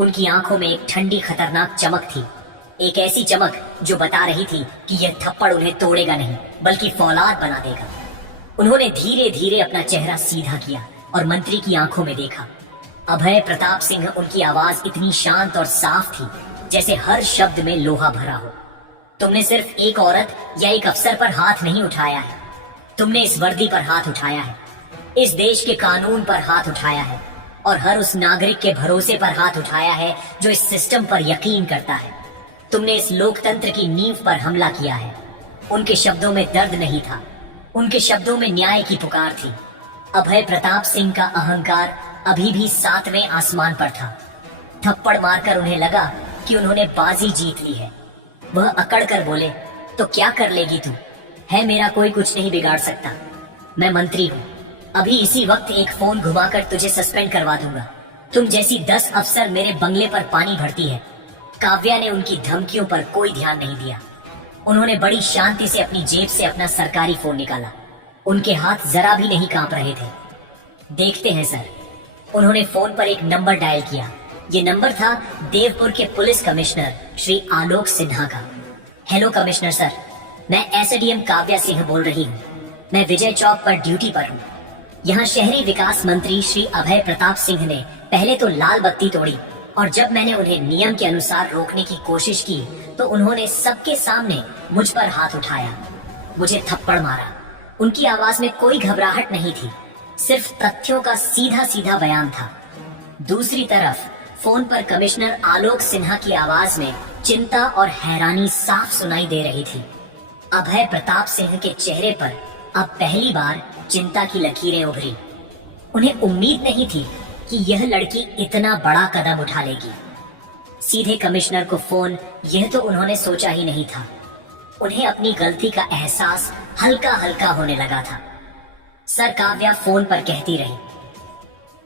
उनकी आंखों में एक ठंडी खतरनाक चमक थी, एक ऐसी चमक जो बता रही थी कि यह थप्पड़ उन्हें तोड़ेगा नहीं बल्कि फौलाद बना देगा। उन्होंने धीरे धीरे अपना चेहरा सीधा किया और मंत्री की आंखों में देखा। अभय प्रताप सिंह, उनकी आवाज इतनी शांत और साफ थी जैसे हर शब्द में लोहा भरा हो। तुमने सिर्फ एक औरत या एक अफसर पर हाथ नहीं उठाया है, तुमने इस वर्दी पर हाथ उठाया है, इस देश के कानून पर हाथ उठाया है और हर उस नागरिक के भरोसे पर हाथ उठाया है जो इस सिस्टम पर यकीन करता है। तुमने इस लोकतंत्र की नींव पर हमला किया है। उनके शब्दों में दर्द नहीं था, उनके शब्दों में न्याय की पुकार थी। अभय प्रताप सिंह का अहंकार अभी भी 7वें आसमान पर था। थप्पड़ मारकर उन्हें लगा कि उन्होंने बाजी जीत ली है। वह अकड़ कर बोले, तो क्या कर लेगी तू? है मेरा कोई कुछ नहीं बिगाड़ सकता। मैं मंत्री हूँ, अभी इसी वक्त एक फोन घुमाकर तुझे सस्पेंड करवा दूंगा। तुम जैसी 10 अफसर मेरे बंगले पर पानी भरती है। काव्या ने उनकी धमकियों पर कोई ध्यान नहीं दिया। उन्होंने बड़ी शांति से अपनी जेब से अपना सरकारी फोन निकाला। उनके हाथ जरा भी नहीं कांप रहे थे। देखते हैं सर। उन्होंने फोन पर एक नंबर डायल किया। ये नंबर था देवपुर के पुलिस कमिश्नर श्री आलोक सिन्हा का। हेलो कमिश्नर सर, मैं एसडीएम काव्या सिंह बोल रही हूँ। मैं विजय चौक पर ड्यूटी पर हूँ। यहाँ शहरी विकास मंत्री श्री अभय प्रताप सिंह ने पहले तो लाल बत्ती तोड़ी और जब मैंने उन्हें नियम के अनुसार रोकने की कोशिश की तो उन्होंने सबके सामने मुझ पर हाथ उठाया, मुझे थप्पड़ मारा। उनकी आवाज में कोई घबराहट नहीं थी, सिर्फ तथ्यों का सीधा सीधा बयान था। दूसरी तरफ फोन पर कमिश्नर आलोक सिन्हा की आवाज में चिंता और हैरानी साफ सुनाई दे रही थी। अभय प्रताप सिंह के चेहरे पर अब पहली बार चिंता की लकीरें उभरी। उन्हें उम्मीद नहीं थी कि यह लड़की इतना बड़ा कदम उठा लेगी। सीधे कमिश्नर को फोन, यह तो उन्होंने सोचा ही नहीं था। उन्हें अपनी गलती का एहसास हल्का हल्का होने लगा था। सर, काव्या फोन पर कहती रही,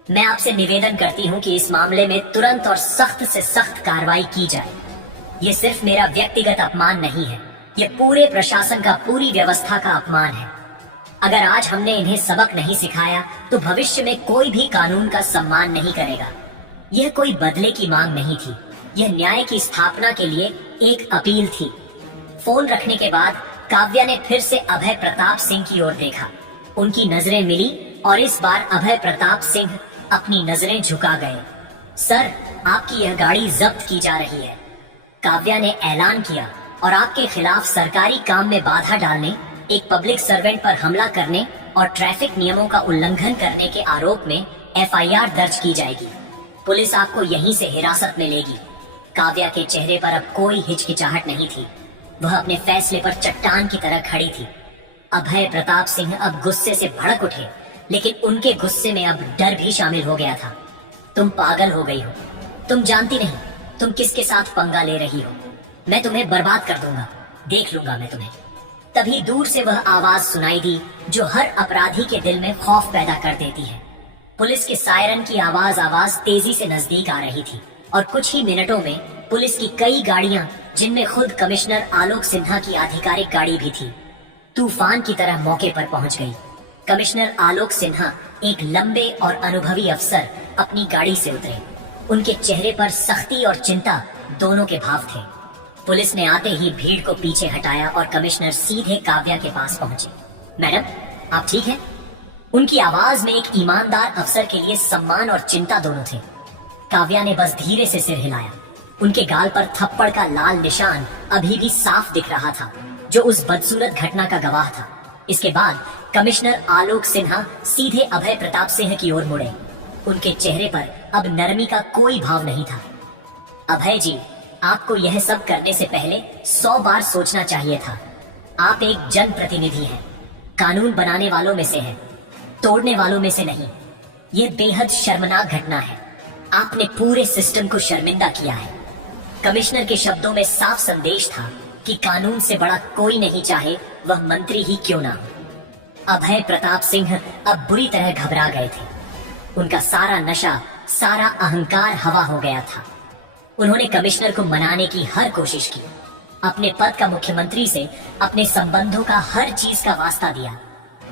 मैं आपसे निवेदन करती हूँ कि इस मामले में तुरंत और सख्त से सख्त कार्रवाई की जाए। ये सिर्फ मेरा व्यक्तिगत अपमान नहीं है, ये पूरे प्रशासन का, पूरी व्यवस्था का अपमान है। अगर आज हमने इन्हें सबक नहीं सिखाया तो भविष्य में कोई भी कानून का सम्मान नहीं करेगा। यह कोई बदले की मांग नहीं थी, यह न्याय की स्थापना के लिए एक अपील थी। फोन रखने के बाद काव्या ने फिर से अभय प्रताप सिंह की ओर देखा। उनकी नजरें मिली और इस बार अभय प्रताप सिंह अपनी नजरें झुका गए। सर, आपकी यह गाड़ी जब्त की जा रही है। काव्या ने ऐलान किया और आपके खिलाफ सरकारी काम में बाधा डालने, एक पब्लिक सर्वेंट पर हमला करने और ट्रैफिक नियमों का उल्लंघन करने के आरोप में एफआईआर दर्ज की जाएगी। पुलिस आपको यहीं से हिरासत में लेगी। काव्या के चेहरे पर अब कोई हिचकिचाहट नहीं थी। वह अपने फैसले पर चट्टान की तरह खड़ी थी। अभय प्रताप सिंह अब गुस्से से भड़क उठे, लेकिन उनके गुस्से में अब डर भी शामिल हो गया था। तुम पागल हो गई हो। तुम जानती नहीं तुम किसके साथ पंगा ले रही हो। मैं तुम्हें बर्बाद कर दूंगा, देख लूंगा मैं तुम्हें। तभी दूर से वह आवाज सुनाई दी जो हर अपराधी के दिल में खौफ पैदा कर देती है। पुलिस के सायरन की आवाज तेजी से नजदीक आ रही थी और कुछ ही मिनटों में पुलिस की कई गाड़ियां, जिनमें खुद कमिश्नर आलोक सिन्हा की आधिकारिक गाड़ी भी थी, तूफान की तरह मौके पर पहुंच गई। कमिश्नर आलोक सिन्हा, एक लंबे और अनुभवी अफसर, अपनी गाड़ी से उतरे। उनके चेहरे पर सख्ती और चिंता दोनों के भाव थे। पुलिस ने आते ही भीड़ को पीछे हटाया और कमिश्नर सीधे काव्या के पास पहुंचे। मैडम, आप ठीक हैं? उनकी आवाज में एक ईमानदार अफसर के लिए सम्मान और चिंता दोनों थे। काव्या ने बस धीरे से सिर हिलाया। उनके गाल पर थप्पड़ का लाल निशान अभी भी साफ दिख रहा था, जो उस बदसूरत घटना का गवाह था। इसके बाद कमिश्नर आलोक सिन्हा सीधे अभय प्रताप सिंह की ओर मुड़े। उनके चेहरे पर अब नरमी का कोई भाव नहीं था। अभय जी, आपको यह सब करने से पहले 100 बार सोचना चाहिए था। आप एक जनप्रतिनिधि हैं, कानून बनाने वालों में से हैं, तोड़ने वालों में से नहीं। ये बेहद शर्मनाक घटना है। आपने पूरे सिस्टम को शर्मिंदा किया है। कमिश्नर के शब्दों में साफ संदेश था कि कानून से बड़ा कोई नहीं, चाहे वह मंत्री ही क्यों ना हो। अभय प्रताप सिंह अब बुरी तरह घबरा गए थे। उनका सारा नशा, सारा अहंकार हवा हो गया था। उन्होंने कमिश्नर को मनाने की हर कोशिश की, अपने पद का, मुख्यमंत्री से अपने संबंधों का, हर चीज का वास्ता दिया,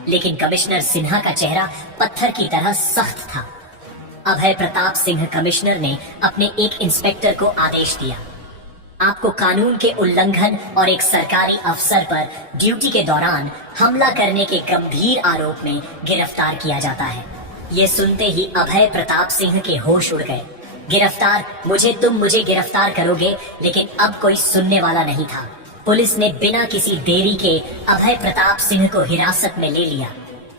लेकिन कमिश्नर सिन्हा का चेहरा पत्थर की तरह सख्त था। अभय प्रताप सिंह कमिश्नर ने अपने एक इंस्पेक्टर को आदेश दिया, आपको कानून के उल्लंघन और एक सरकारी अफसर पर ड्यूटी के दौरान हमला करने के गंभीर आरोप में गिरफ्तार किया जाता है। ये सुनते ही अभय प्रताप सिंह के होश उड़ गए। गिरफ्तार, मुझे गिरफ्तार करोगे? लेकिन अब कोई सुनने वाला नहीं था। पुलिस ने बिना किसी देरी के अभय प्रताप सिंह को हिरासत में ले लिया।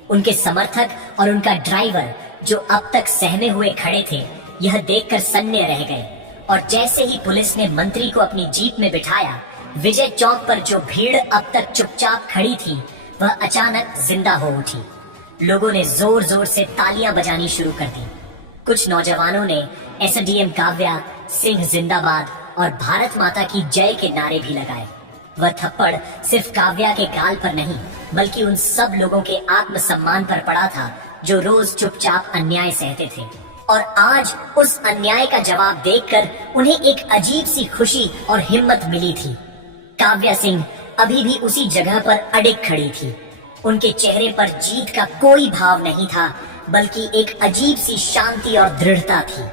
उनके समर्थक और उनका ड्राइवर, जो अब तक सहमे हुए खड़े थे, यह देखकर सन्ने रह गए। और जैसे ही पुलिस ने मंत्री को अपनी जीप में बिठाया, विजय चौक पर जो भीड़ अब तक चुपचाप खड़ी थी, वह अचानक जिंदा हो उठी। लोगों ने जोर जोर से तालियां बजानी शुरू कर दी। कुछ नौजवानों ने एसडीएम काव्या सिंह जिंदाबाद और भारत माता की जय के नारे भी लगाए। वह थप्पड़ सिर्फ काव्या के गाल पर नहीं, बल्कि उन सब लोगों के आत्मसम्मान पर पड़ा था जो रोज चुपचाप अन्याय सहते थे। और आज उस अन्याय का जवाब देखकर उन्हें एक अजीब सी खुशी और हिम्मत मिली थी। काव्या सिंह अभी भी उसी जगह पर अडिग खड़ी थी। उनके चेहरे पर जीत का कोई भाव नहीं था, बल्कि एक अजीब सी शांति और दृढ़ता थी।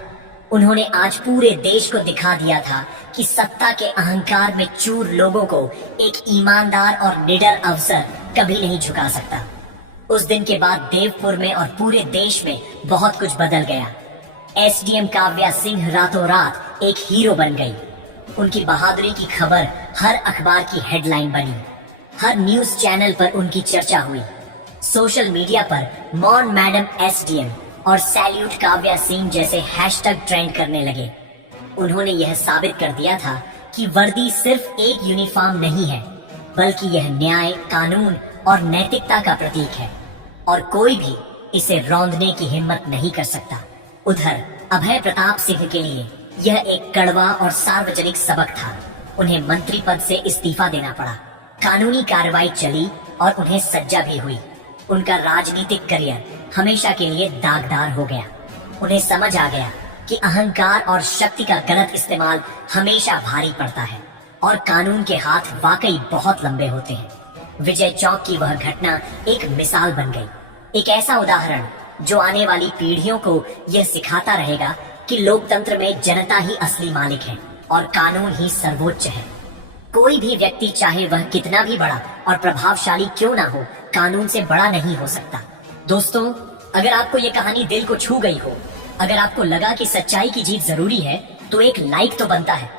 उन्होंने आज पूरे देश को दिखा दिया था कि सत्ता के अहंकार में चूर लोगों को एक ईमानदार और निडर अफसर कभी नहीं झुका सकता। उस दिन के बाद देवपुर में और पूरे देश में बहुत कुछ बदल गया। एसडीएम काव्या सिंह रातों रात एक हीरो बन गई। उनकी बहादुरी की खबर हर अखबार की हेडलाइन बनी। हर न्यूज चैनल पर उनकी चर्चा हुई। सोशल मीडिया पर मॉर्न मैडम एसडीएम और सैल्यूट काव्या सिंह जैसे हैशटैग ट्रेंड करने लगे। उन्होंने यह साबित कर दिया था कि वर्दी सिर्फ एक यूनिफॉर्म नहीं है, बल्कि यह न्याय, कानून और नैतिकता का प्रतीक है और कोई भी इसे रौंदने की हिम्मत नहीं कर सकता। उधर अभय प्रताप सिंह के लिए यह एक कड़वा और सार्वजनिक सबक था। उन्हें मंत्री पद से इस्तीफा देना पड़ा। कानूनी कार्रवाई चली और उन्हें सज्जा भी हुई। उनका राजनीतिक करियर हमेशा के लिए दागदार हो गया। उन्हें समझ आ गया कि अहंकार और शक्ति का गलत इस्तेमाल हमेशा भारी पड़ता है और कानून के हाथ वाकई बहुत लंबे होते हैं। विजय चौक की वह घटना एक मिसाल बन गई, एक ऐसा उदाहरण जो आने वाली पीढ़ियों को यह सिखाता रहेगा कि लोकतंत्र में जनता ही असली मालिक है और कानून ही सर्वोच्च है। कोई भी व्यक्ति, चाहे वह कितना भी बड़ा और प्रभावशाली क्यों ना हो, कानून से बड़ा नहीं हो सकता। दोस्तों, अगर आपको ये कहानी दिल को छू गई हो, अगर आपको लगा कि सच्चाई की जीत जरूरी है, तो एक लाइक तो बनता है।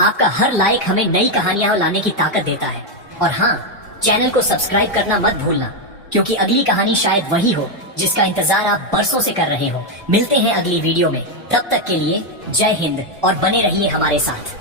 आपका हर लाइक हमें नई कहानियां लाने की ताकत देता है। और हाँ, चैनल को सब्सक्राइब करना मत भूलना, क्योंकि अगली कहानी शायद वही हो जिसका इंतजार आप बरसों से कर रहे हो। मिलते हैं अगली वीडियो में। तब तक के लिए जय हिंद और बने रहिए हमारे साथ।